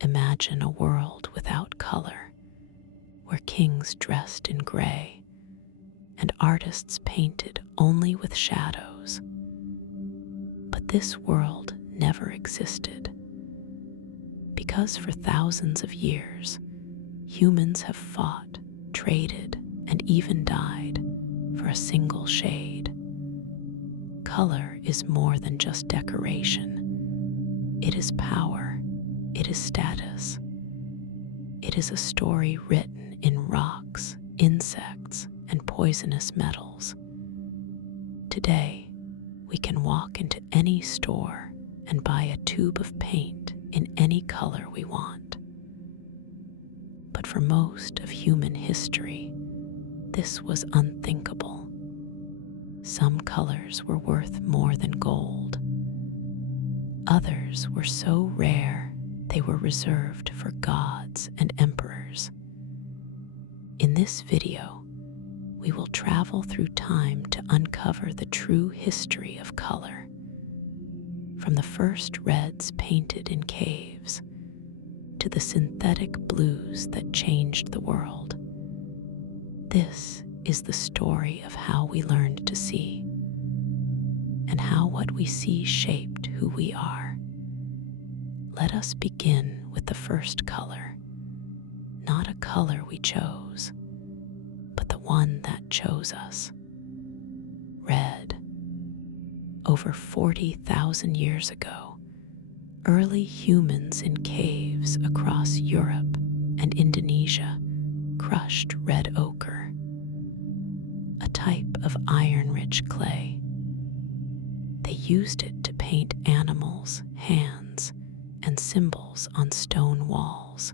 imagine a world without color, where kings dressed in gray and artists painted only with shadows. But this world never existed, because for thousands of years, humans have fought, traded, and even died for a single shade. Color is more than just decoration. It is power. It is status. It is a story written in rocks, insects, and poisonous metals. Today, we can walk into any store and buy a tube of paint in any color we want. But for most of human history, this was unthinkable. Some colors were worth more than gold. Others were so rare they were reserved for gods and emperors. In this video, we will travel through time to uncover the true history of color, from the first reds painted in caves to the synthetic blues that changed the world. This is the story of how we learned to see, and how what we see shaped who we are. Let us begin with the first color, not a color we chose, but the one that chose us. Red. Over 40,000 years ago, early humans in caves across Europe and Indonesia crushed red ochre, a type of iron-rich clay. They used it to paint animals, hands, and symbols on stone walls.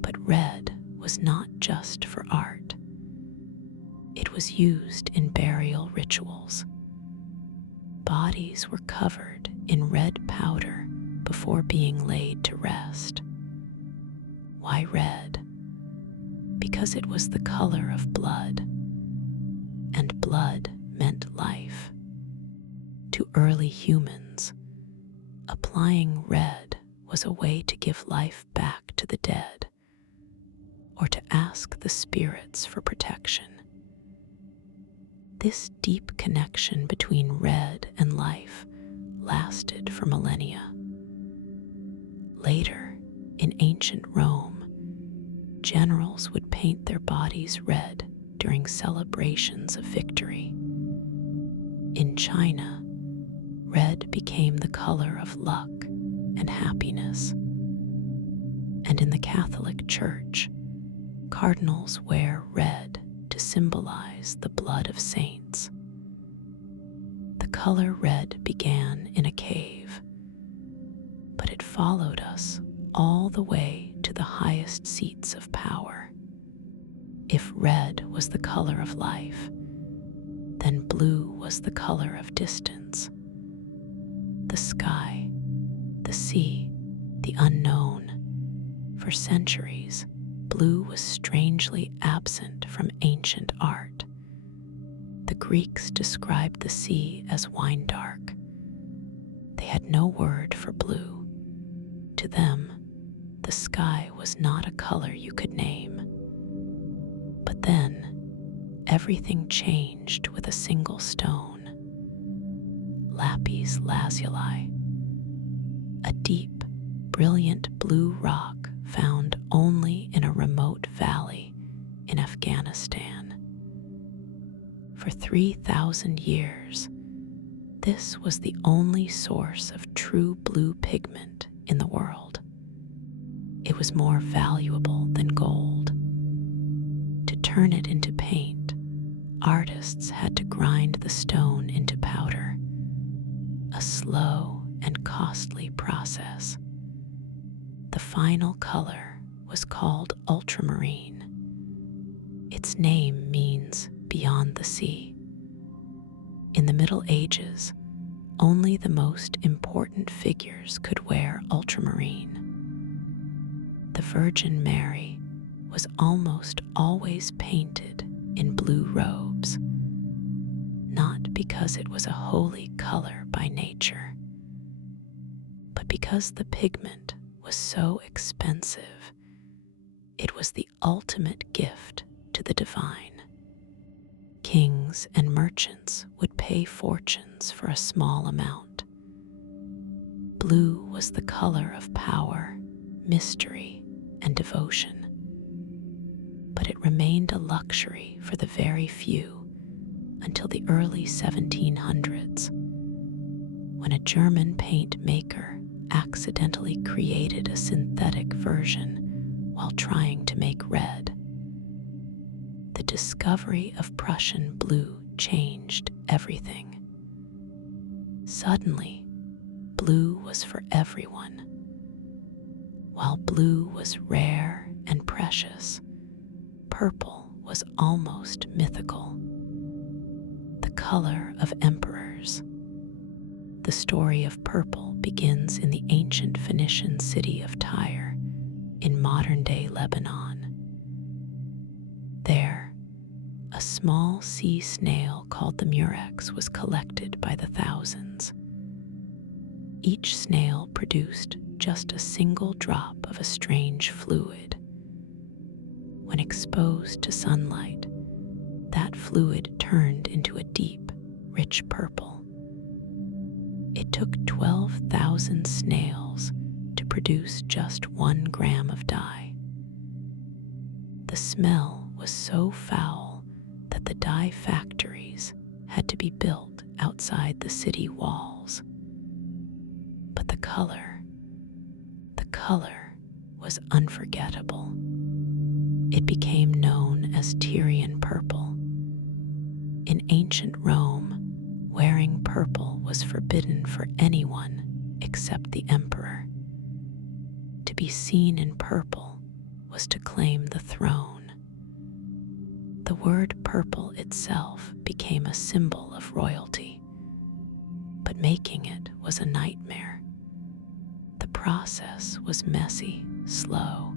But red was not just for art. It was used in burial rituals. Bodies were covered in red powder before being laid to rest. Why red? Because it was the color of blood, and blood meant life. To early humans, applying red was a way to give life back to the dead, or to ask the spirits for protection. This deep connection between red and life lasted for millennia. Later, in ancient Rome, generals would paint their bodies red during celebrations of victory. In China, red became the color of luck and happiness. And in the Catholic Church, Cardinals wear red to symbolize the blood of saints. The color red began in a cave, but it followed us all the way to the highest seats of power. If red was the color of life, then blue was the color of distance. The sky, the sea, the unknown. For centuries, blue was strangely absent from ancient art. The Greeks described the sea as wine dark. They had no word for blue. To them, the sky was not a color you could name. But then, everything changed with a single stone. Lapis lazuli, a deep, brilliant blue rock found only in a remote valley in Afghanistan. For 3,000 years, this was the only source of true blue pigment in the world. It was more valuable than gold. To turn it into paint, artists had to grind the stone into powder, a slow and costly process. The final color was called ultramarine. Its name means beyond the sea. In the Middle Ages, only the most important figures could wear ultramarine. The Virgin Mary was almost always painted in blue robes, not because it was a holy color by nature, but because the pigment was so expensive, it was the ultimate gift to the divine. Kings and merchants would pay fortunes for a small amount. Blue was the color of power, mystery, and devotion. But it remained a luxury for the very few until the early 1700s, when a German paint maker accidentally created a synthetic version while trying to make red. The discovery of Prussian blue changed everything. Suddenly, blue was for everyone. While blue was rare and precious, purple was almost mythical. The color of emperors. The story of purple begins in the ancient Phoenician city of Tyre, in modern-day Lebanon. There, a small sea snail called the murex was collected by the thousands. Each snail produced just a single drop of a strange fluid. When exposed to sunlight, that fluid turned into a deep, rich purple. It took 12,000 snails to produce just 1 gram of dye. The smell was so foul that the dye factories had to be built outside the city walls. But the color was unforgettable. It became known as Tyrian purple. In ancient Rome, wearing purple was forbidden for anyone except the emperor. To be seen in purple was to claim the throne. The word purple itself became a symbol of royalty, but making it was a nightmare. The process was messy, slow,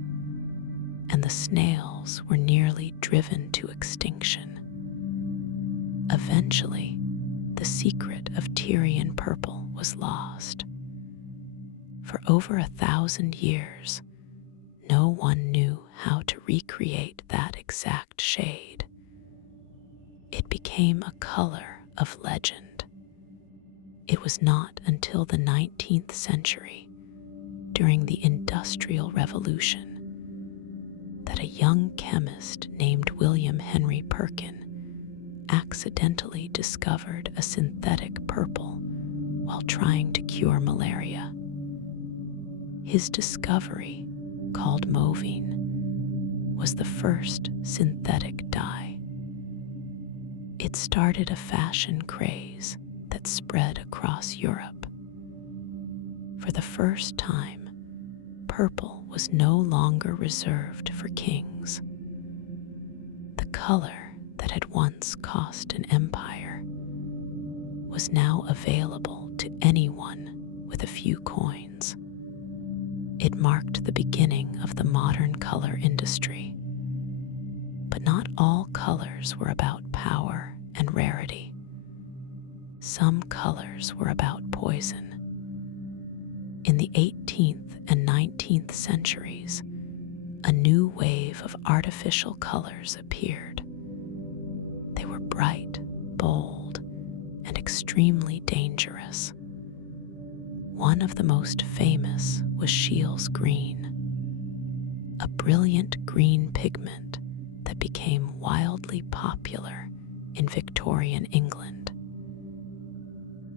and the snails were nearly driven to extinction. Eventually, the secret of Tyrian purple was lost. For over 1,000 years, no one knew how to recreate that exact shade. It became a color of legend. It was not until the 19th century, during the Industrial Revolution, that a young chemist named William Henry Perkin accidentally discovered a synthetic purple while trying to cure malaria. His discovery, called movine, was the first synthetic dye. It started a fashion craze that spread across Europe. For the first time, purple was no longer reserved for kings. The color that had once cost an empire was now available to anyone with a few coins. It marked the beginning of the modern color industry. But not all colors were about power and rarity. Some colors were about poison. In the 18th and 19th centuries, a new wave of artificial colors appeared. They were bright, bold, and extremely dangerous. One of the most famous was Scheele's green, a brilliant green pigment that became wildly popular in Victorian England.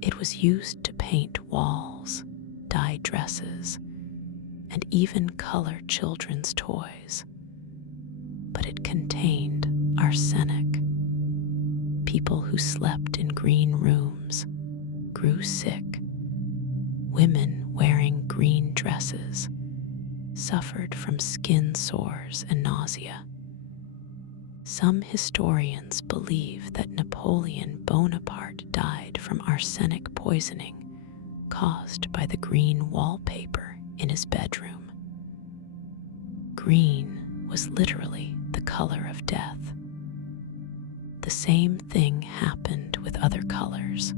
It was used to paint walls, dye dresses, and even color children's toys. But it contained arsenic. People who slept in green rooms grew sick. Women wearing green dresses suffered from skin sores and nausea. Some historians believe that Napoleon Bonaparte died from arsenic poisoning caused by the green wallpaper in his bedroom. Green was literally the color of death. The same thing happened with other colors.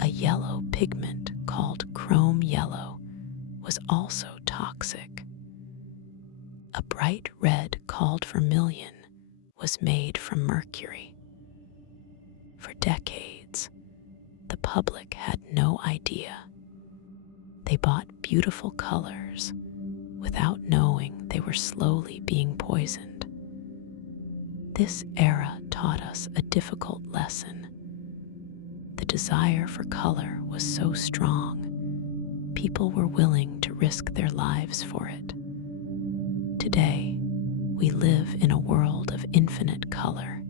A yellow pigment called chrome yellow was also toxic. A bright red called vermilion was made from mercury. For decades, the public had no idea. They bought beautiful colors without knowing they were slowly being poisoned. This era taught us a difficult lesson. The desire for color was so strong, people were willing to risk their lives for it. Today, we live in a world of infinite color.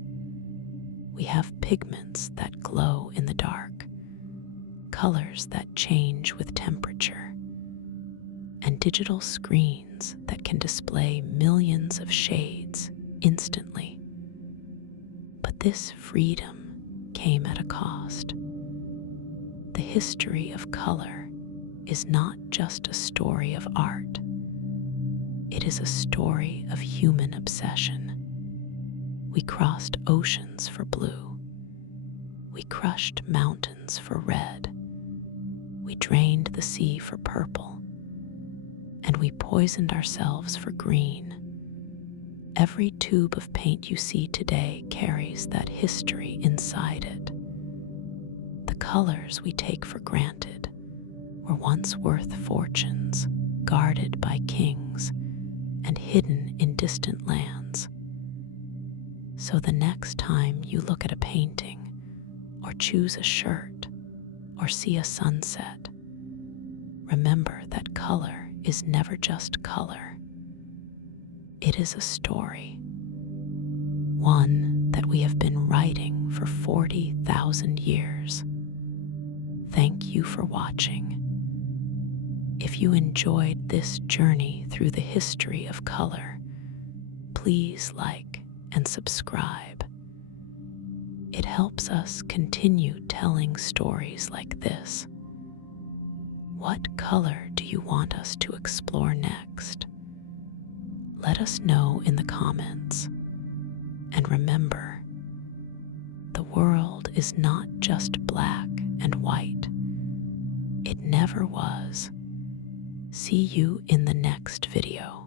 We have pigments that glow in the dark, colors that change with temperature, and digital screens that can display millions of shades instantly. But this freedom came at a cost. The history of color is not just a story of art. It is a story of human obsession. We crossed oceans for blue. We crushed mountains for red. We drained the sea for purple. And we poisoned ourselves for green. Every tube of paint you see today carries that history inside it. The colors we take for granted were once worth fortunes, guarded by kings, and hidden in distant lands. So the next time you look at a painting, or choose a shirt, or see a sunset, remember that color is never just color. It is a story, one that we have been writing for 40,000 years. Thank you for watching. If you enjoyed this journey through the history of color, please like and subscribe. It helps us continue telling stories like this. What color do you want us to explore next? Let us know in the comments. And remember, the world is not just black and white. It never was. See you in the next video.